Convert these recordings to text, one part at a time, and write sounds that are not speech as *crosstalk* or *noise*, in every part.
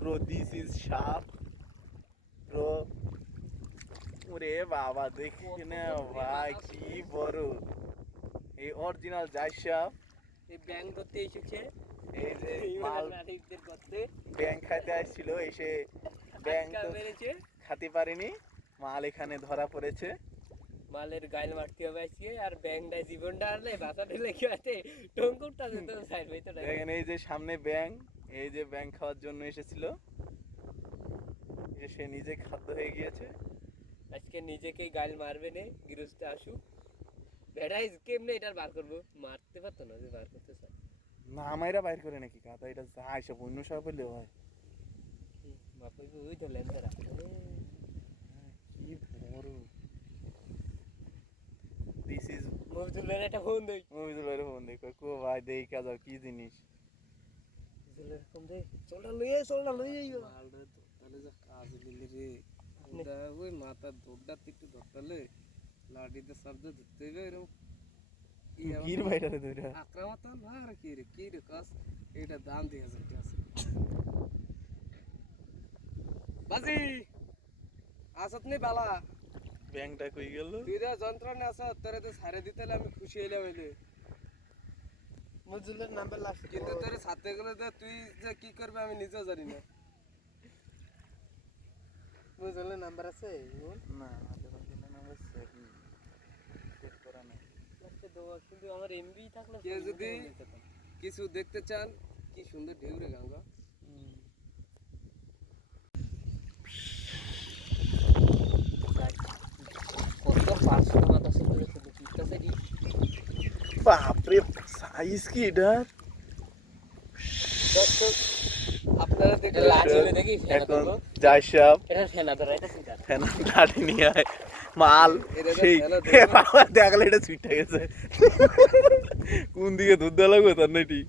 Bro, this is sharp. Bro. ওরে বাবা দেখি না ভাই কি বড়। এই অরিজিনাল জাই সাপ এই ব্যাংক ধরতে এসেছে। এই যে মাল ব্যাং খাইতে আসছিল এসে ব্যাং তো মেরেছে খাতে পারেনি। মাল এখানে ধরা পড়েছে। মালের গাইল মারতে হবে আজকে আর ব্যাংকটা জীবনটা আনলে বাতা দিলে কি আছে টঙ্কুরটা যেত সাইড হইতো দেখেন এই যে সামনে ব্যাং এই যে ব্যাং খাওয়ার জন্য এসেছিল। এসে নিজে খাদ্য হয়ে গিয়েছে। আজকে নিজেকেই গাইল মারবে নে গৃহস্থ আসুক। বেড়াই কেমনে এটার বার করব? মারতে পারতো না যে বার করতে চায়। না আমাইরা বাইর করে নাকি কাদা এটা যায় সব অন্য সব হলে হয়। বাপাই ওই তো লেন্দারা কি বড়। দিস ইজ মফজুলের একটা ফোন দেই মুভিজুল ভাই ফোন দেখো কো ভাই দেই কাজ কি জিনিস মফজুলের ফোন দেই চলটা লইয়ে চলটা লইয়ে মালটা ধরতালে যা কাজ দিলি রে আমরা ওই মাথার দৌড়টা একটু ধরতালে লাঠিতে শব্দ ধরতে হবে এরকম গির বাইরে দুইটা আক্রামত না আর কি রে কি রে কাজ এটা দাম দিয়ে হাজার টাকা আছে বাজি আসত নি বালা ব্যাংকটা কই গেল। তুই যা যন্ত্রণা আসত তোরে তো সারে দিতে হলে আমি খুশি হইলে হইলে মফজুলের নাম্বার লাগছে কিন্তু তোর সাথে গেলে তো তুই যে কি করবে আমি নিজেও জানি না। মফজুলের নাম্বার আছে? না নাম্বার সেভ সেভ করা নাই। কিন্তু আমার এমবি থাকলে কেউ যদি- কিছু দেখতে চান কি সুন্দর ঢেউ রে গঙ্গা পাঁচশো মাথা শুধু শুধু পিসটা সেটি বাপরে সাইজ কি এটা? আপনারা এটা দেখি ফেনা যাই সব এটা ফেনা ধরা এটা সিধা ফেনা লাঠি নিয়ে আয়। মাল সেই বাবা *laughs* দেখলে এটা সুইটে গেছে। কোন দিকে দুধ দেওয়া লাগবে তার নাকি?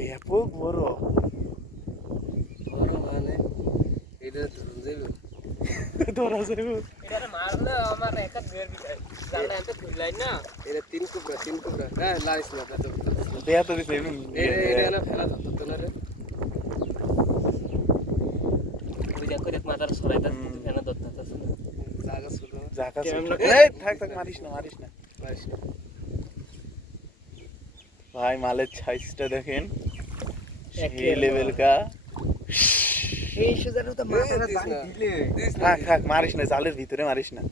ব্যাপক বড় বড় মানে এটা ধরুন যাইবে ধরা যাবে এটা মারলে আমার একটা বের বিষয় জানলা এত খুললাই না এটা তিন কুবরা তিন কুবরা হ্যাঁ লাইস না বেত দেয়া তো দিছে এটা না ফেলা না রে ওই দেখো দেখ মাথার সরাইতা ফেনা ধরতে আছে না জায়গা ছিল জাকা কেমন এই থাক থাক মারিস না মারিস না লাইস না ভাই মালের সাইজটা দেখেন লেভেল কা। এই তো মাথাটা দাঁড়ি দিলে। থাক থাক মারিস না জালের ভিতরে মারিস না।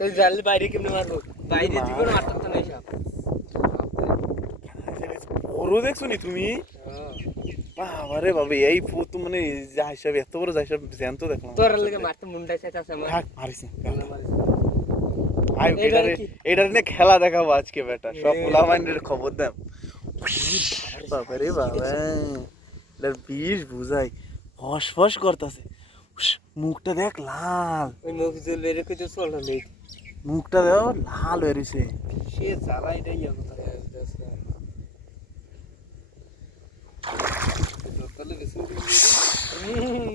এই জাল বাইরে কেমনে মারবো? বাইরে জীবন মারতাম তো না এইসব। বড় দেখছ নি তুমি? হ্যাঁ। বাবারে বাবা এই ফুট মানে যা হিসাবে এত বড় যা হিসাব জ্যান্ত দেখলাম। তোর লাগে মারতে মুন্ডাই চাইতে আছে আমার। থাক মারিস না। আই এটারে এটারে খেলা দেখাবো আজকে বেটা। সব। পোলা মাইন্ডের খবর বাবারে বাবা এটার বিষ বুঝাই। ফস ফস করতেছে। মুখটা দেখ লাল। ওই বের করে তো চল হলে মুখটা দেখ লাল হয়ে রয়েছে সে জ্বালা দিন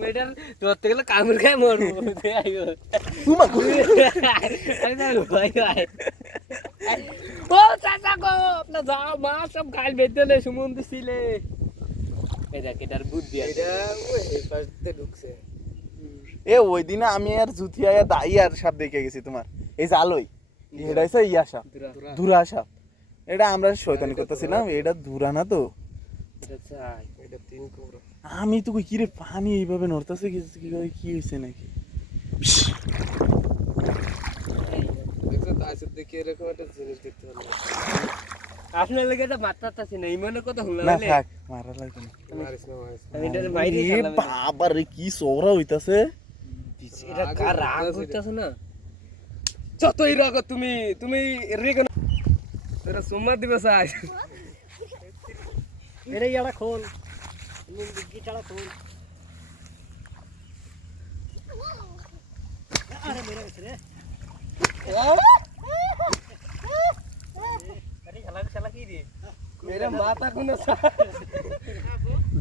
মেডাল ধরতে গেলে কামড় খায় মরবো। আমি ভয় পাই ও চাচা গো যাও মা সব গাল বেঁধে সুমন্ত ছিলে এই দেখ এটার বুদ্ধি আছে। এটা ওই ঢুকছে। এ ওই দিনে আমি আর জুথিয়া দাই আর সাপ দেখে গেছি তোমার। এই যে আলোই এটা হচ্ছে ইয়া সাপ। দুরা। দুরা সাপ। এটা আমরা শয়তানি করতেছিলাম এটা দুরা না তো। এটা এটা আমি তো কই কিরে পানি এইভাবে নড়তেছে কি কি কি হয়েছে নাকি? তো দেখি এরকম একটা জিনিস দেখতে পারলাম। আপনার লাগে এটা মাত্রা আছে না ইমানে কত হুলা না থাক মারা না। মারিস না মারিস না। আমি এটার বাইরে এ চালাবো না। বাবা রে কি সোরা হইতাছে। এটা কার রাগ হইতাছে। হইতাছে না? যতই রাগ তুমি তুমি রেগে তোরা সোমবার দিবে এটা খোল। গিটারা খোল। আরে মেরে গেছে রে।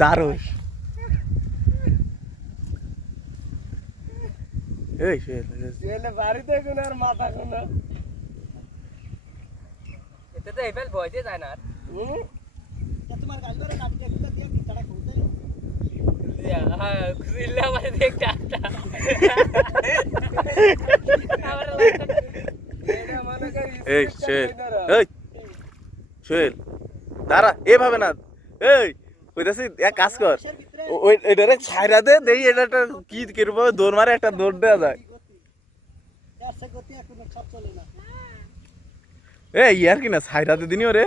দারুষ এই শুয়েলে বাড়িতে কোন আর মাথা কোন। এতে তো এফেল বয় দিয়ে যায় না তোমার গাল ধরে কাটতে দিয়ে তারা খুলতে হ্যাঁ খুললে আমার দেখতে এই শুয়েল এই শুয়েল দাঁড়া এভাবে না। এই কইতাছি এক কাজ কর। ওই এটারে ছাইরা দে দেই এটা একটা কি কীরকম ভাবে দৌড় মারে একটা দৌড় দেওয়া যায় এই ইয়ার কি না ছাইরা দে দিনি ওরে।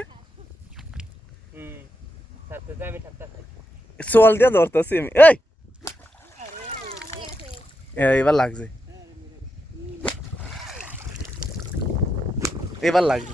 চল দিয়া ধরতাছি আমি। এই! এ, এবার লাগছে। এবার লাগছে।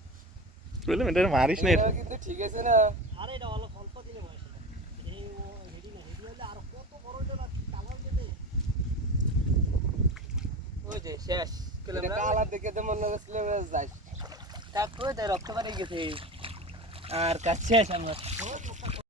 বললাম এটা মারিস না এটা। কিন্তু ঠিক আছে না। আরে এটা অল্প দেখে দিনে মনে যাই। রক্ত বাড়ি গেছে। আর কাছে শেষ আমার।